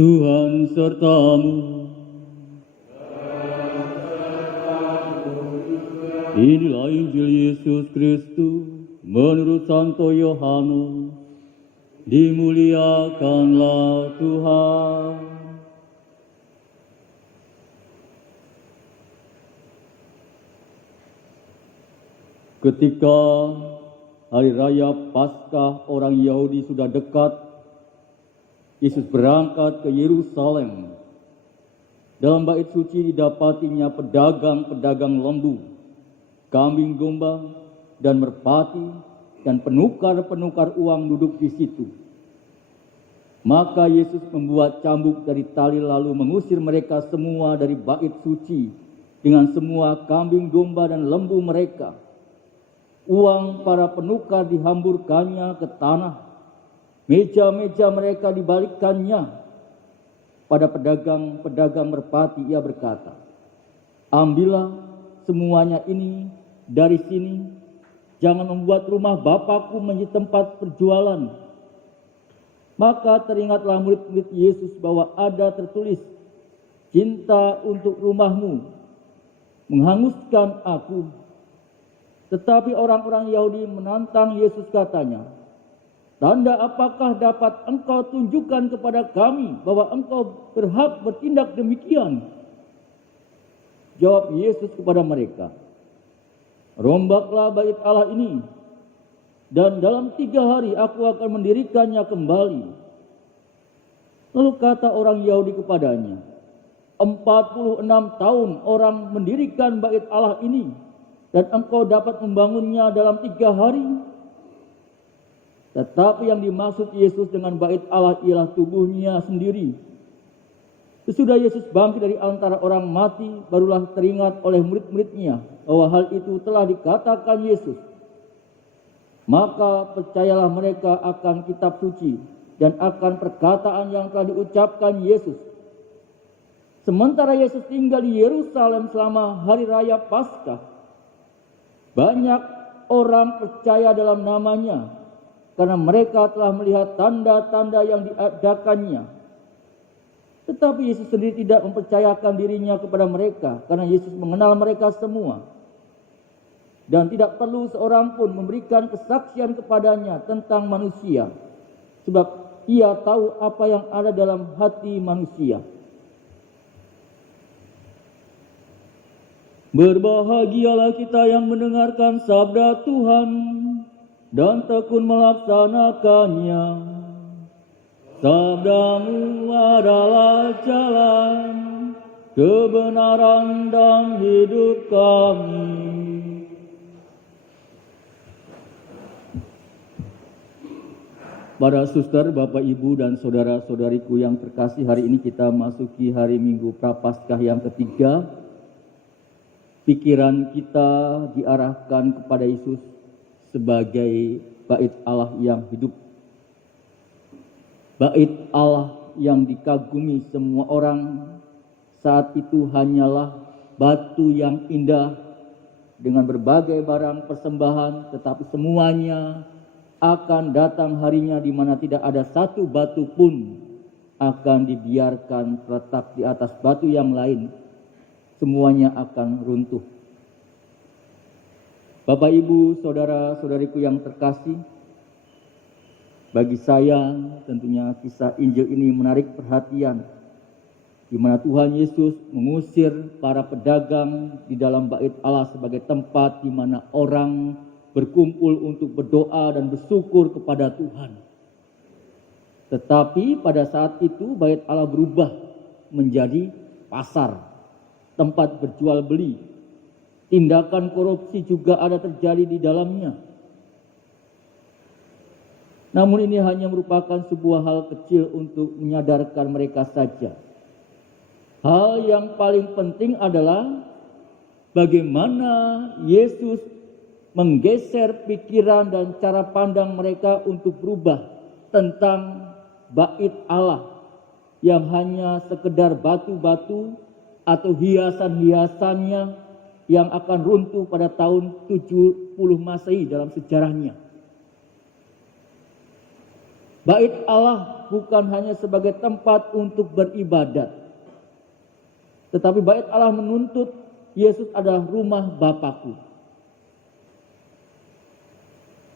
Tuhan sertamu. Inilah Injil Yesus Kristus menurut Santo Yohanes. Dimuliakanlah Tuhan. Ketika hari raya Paskah orang Yahudi sudah dekat, Yesus berangkat ke Yerusalem. Dalam bait suci didapatinya pedagang-pedagang lembu, kambing domba, dan merpati, dan penukar-penukar uang duduk di situ. Maka Yesus membuat cambuk dari tali lalu mengusir mereka semua dari bait suci dengan semua kambing domba dan lembu mereka. Uang para penukar dihamburkannya ke tanah. Meja-meja mereka dibalikkannya. Pada pedagang-pedagang merpati ia berkata, "Ambillah semuanya ini dari sini. Jangan membuat rumah Bapakku menjadi tempat perjualan." Maka teringatlah murid-murid Yesus bahwa ada tertulis, "Cinta untuk rumahmu menghanguskan aku." Tetapi orang-orang Yahudi menantang Yesus, katanya, "Tanda apakah dapat engkau tunjukkan kepada kami bahwa engkau berhak bertindak demikian?" Jawab Yesus kepada mereka, "Rombaklah bait Allah ini, dan dalam 3 hari aku akan mendirikannya kembali." Lalu kata orang Yahudi kepadanya, 46 tahun orang mendirikan bait Allah ini, dan engkau dapat membangunnya dalam 3 hari? Tetapi yang dimaksud Yesus dengan bait Allah ialah tubuhnya sendiri. Sesudah Yesus bangkit dari antara orang mati, barulah teringat oleh murid-muridnya bahwa hal itu telah dikatakan Yesus. Maka percayalah mereka akan kitab suci dan akan perkataan yang telah diucapkan Yesus. Sementara Yesus tinggal di Yerusalem selama hari raya Paskah, banyak orang percaya dalam namanya karena mereka telah melihat tanda-tanda yang diadakannya. Tetapi Yesus sendiri tidak mempercayakan dirinya kepada mereka karena Yesus mengenal mereka semua. Dan tidak perlu seorang pun memberikan kesaksian kepadanya tentang manusia, sebab ia tahu apa yang ada dalam hati manusia. Berbahagialah kita yang mendengarkan sabda Tuhan dan tekun melaksanakannya. Sabdamu adalah jalan, kebenaran dan hidup kami. Para suster, Bapak, Ibu, dan saudara-saudariku yang terkasih, hari ini kita masuki hari Minggu Prapaskah yang ketiga. Pikiran kita diarahkan kepada Yesus sebagai bait Allah yang hidup. Bait Allah yang dikagumi semua orang saat itu hanyalah batu yang indah dengan berbagai barang persembahan, tetapi semuanya akan datang harinya di mana tidak ada satu batu pun akan dibiarkan terletak di atas batu yang lain. Semuanya akan runtuh. Bapak, Ibu, saudara-saudariku yang terkasih, bagi saya tentunya kisah Injil ini menarik perhatian, di mana Tuhan Yesus mengusir para pedagang di dalam bait Allah sebagai tempat di mana orang berkumpul untuk berdoa dan bersyukur kepada Tuhan. Tetapi pada saat itu bait Allah berubah menjadi pasar, tempat berjual beli. Tindakan korupsi juga ada terjadi di dalamnya. Namun ini hanya merupakan sebuah hal kecil untuk menyadarkan mereka saja. Hal yang paling penting adalah bagaimana Yesus menggeser pikiran dan cara pandang mereka untuk berubah tentang bait Allah yang hanya sekedar batu-batu atau hiasan-hiasannya yang akan runtuh pada tahun 70 Masehi dalam sejarahnya. Bait Allah bukan hanya sebagai tempat untuk beribadat, tetapi bait Allah menuntut Yesus adalah rumah Bapakku.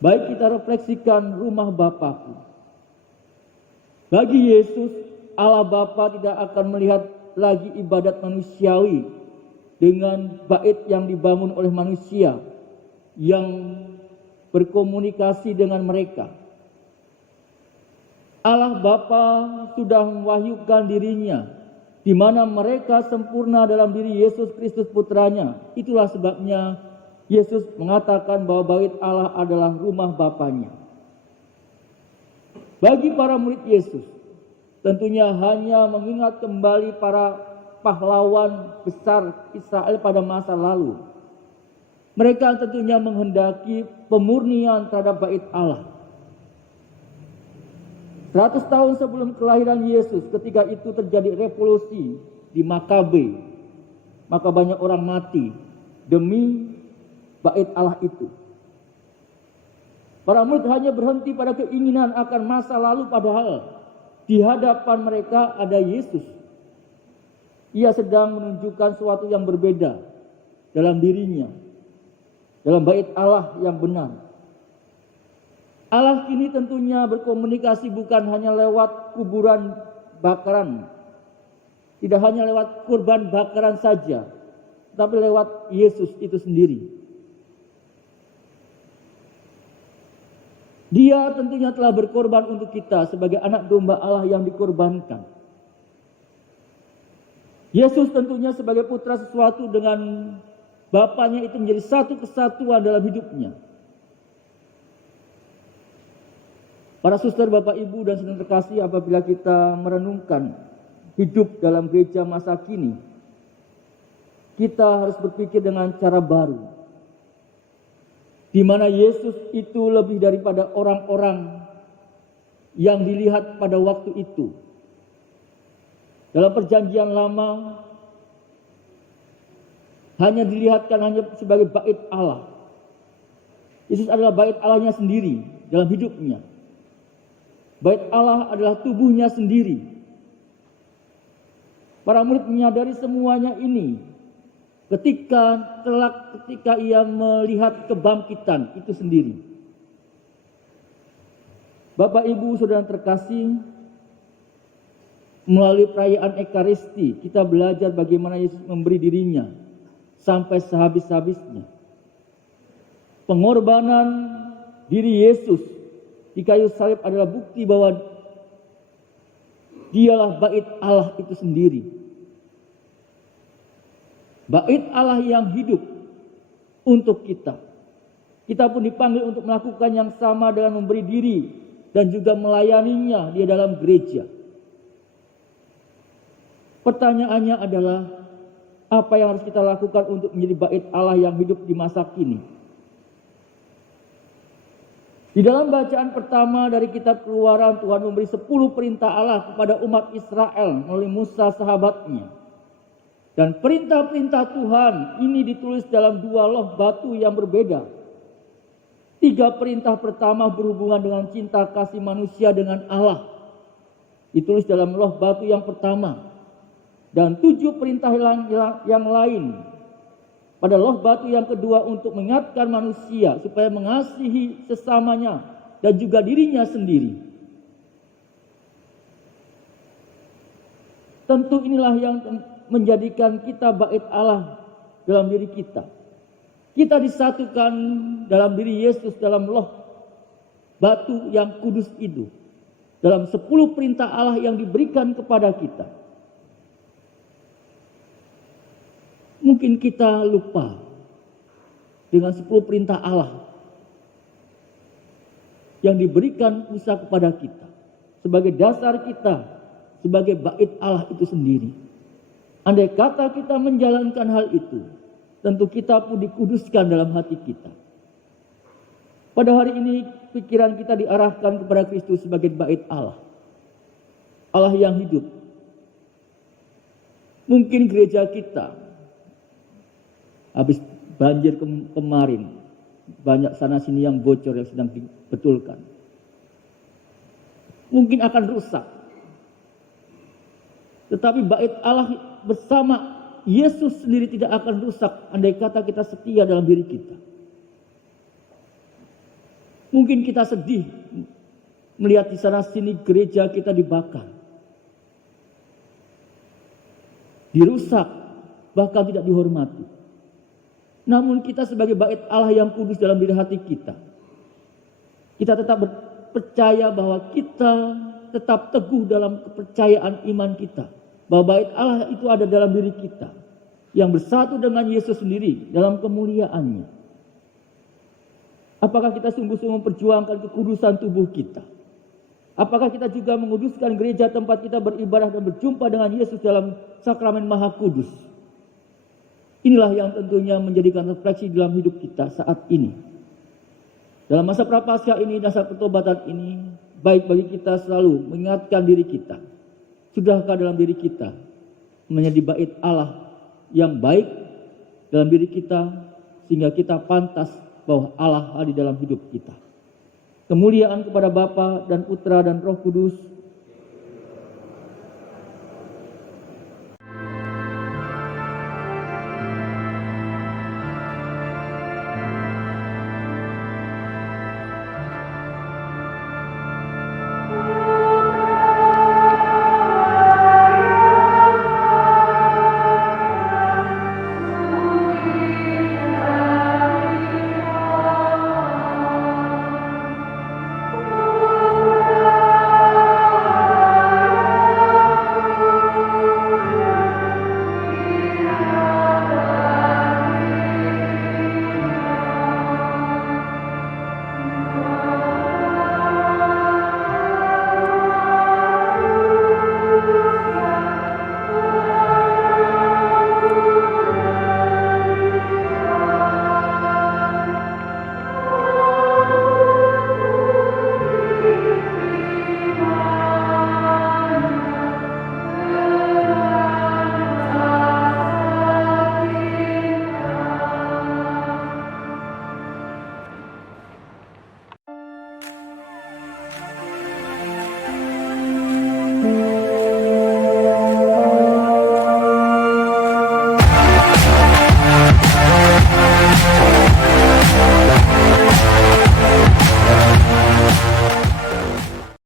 Baik kita refleksikan rumah Bapakku. Bagi Yesus, Allah Bapa tidak akan melihat lagi ibadat manusiawi dengan bait yang dibangun oleh manusia yang berkomunikasi dengan mereka. Allah Bapa sudah mewahyukan dirinya, di mana mereka sempurna dalam diri Yesus Kristus Putranya. Itulah sebabnya Yesus mengatakan bahwa bait Allah adalah rumah Bapanya. Bagi para murid Yesus, tentunya hanya mengingat kembali para pahlawan besar Israel pada masa lalu. Mereka tentunya menghendaki pemurnian terhadap bait Allah. 100 tahun sebelum kelahiran Yesus, ketika itu terjadi revolusi di Makabe, maka banyak orang mati demi bait Allah itu. Para murid hanya berhenti pada keinginan akan masa lalu, padahal di hadapan mereka ada Yesus. Ia sedang menunjukkan sesuatu yang berbeda dalam dirinya, dalam bait Allah yang benar. Allah kini tentunya berkomunikasi bukan hanya lewat kuburan bakaran, tidak hanya lewat kurban bakaran saja, tapi lewat Yesus itu sendiri. Dia tentunya telah berkorban untuk kita sebagai anak domba Allah yang dikorbankan. Yesus tentunya sebagai putra sesuatu dengan Bapaknya itu menjadi satu kesatuan dalam hidupnya. Para suster, Bapak, Ibu, dan saudara terkasih, apabila kita merenungkan hidup dalam gereja masa kini, kita harus berpikir dengan cara baru, di mana Yesus itu lebih daripada orang-orang yang dilihat pada waktu itu. Dalam perjanjian lama, hanya dilihatkan hanya sebagai bait Allah. Yesus adalah bait Allahnya sendiri dalam hidupnya. Bait Allah adalah tubuhnya sendiri. Para murid menyadari semuanya ini ketika ia melihat kebangkitan itu sendiri. Bapak, Ibu, saudara terkasih, melalui perayaan Ekaristi kita belajar bagaimana Yesus memberi dirinya sampai sehabis-habisnya. Pengorbanan diri Yesus di kayu salib adalah bukti bahwa dialah bait Allah itu sendiri. Bait Allah yang hidup untuk kita. Kita pun dipanggil untuk melakukan yang sama dengan memberi diri dan juga melayaninya di dalam gereja. Pertanyaannya adalah, apa yang harus kita lakukan untuk menjadi bait Allah yang hidup di masa kini? Di dalam bacaan pertama dari kitab Keluaran, Tuhan memberi 10 perintah Allah kepada umat Israel melalui Musa sahabatnya. Dan perintah-perintah Tuhan ini ditulis dalam 2 loh batu yang berbeda. 3 perintah pertama berhubungan dengan cinta kasih manusia dengan Allah, ditulis dalam loh batu yang pertama. Dan 7 perintah yang lain pada loh batu yang kedua untuk mengingatkan manusia supaya mengasihi sesamanya dan juga dirinya sendiri. Tentu inilah yang menjadikan kita bait Allah dalam diri kita. Kita disatukan dalam diri Yesus dalam loh batu yang kudus itu, dalam 10 perintah Allah yang diberikan kepada kita. Mungkin kita lupa dengan 10 perintah Allah yang diberikan Musa kepada kita sebagai dasar kita sebagai bait Allah itu sendiri. Andai kata kita menjalankan hal itu, tentu kita pun dikuduskan dalam hati kita. Pada hari ini pikiran kita diarahkan kepada Kristus sebagai bait Allah, Allah yang hidup. Mungkin gereja kita habis banjir kemarin, banyak sana sini yang bocor yang sedang dibetulkan. mungkin akan rusak. Tetapi bait Allah bersama Yesus sendiri tidak akan rusak andai kata kita setia dalam diri kita. Mungkin kita sedih melihat di sana sini gereja kita dibakar, dirusak, bahkan tidak dihormati. Namun kita sebagai bait Allah yang kudus dalam diri hati kita tetap percaya bahwa kita tetap teguh dalam kepercayaan iman kita, bahwa bait Allah itu ada dalam diri kita, yang bersatu dengan Yesus sendiri dalam kemuliaannya. Apakah kita sungguh-sungguh memperjuangkan kekudusan tubuh kita? Apakah kita juga menguduskan gereja tempat kita beribadah dan berjumpa dengan Yesus dalam sakramen Maha Kudus? Inilah yang tentunya menjadikan refleksi dalam hidup kita saat ini. Dalam masa prapaskah ini, masa pertobatan ini, baik bagi kita selalu mengingatkan diri kita. Sudahkah dalam diri kita menjadi bait Allah yang baik dalam diri kita, sehingga kita pantas bahwa Allah ada di dalam hidup kita. Kemuliaan kepada Bapa dan Putra dan Roh Kudus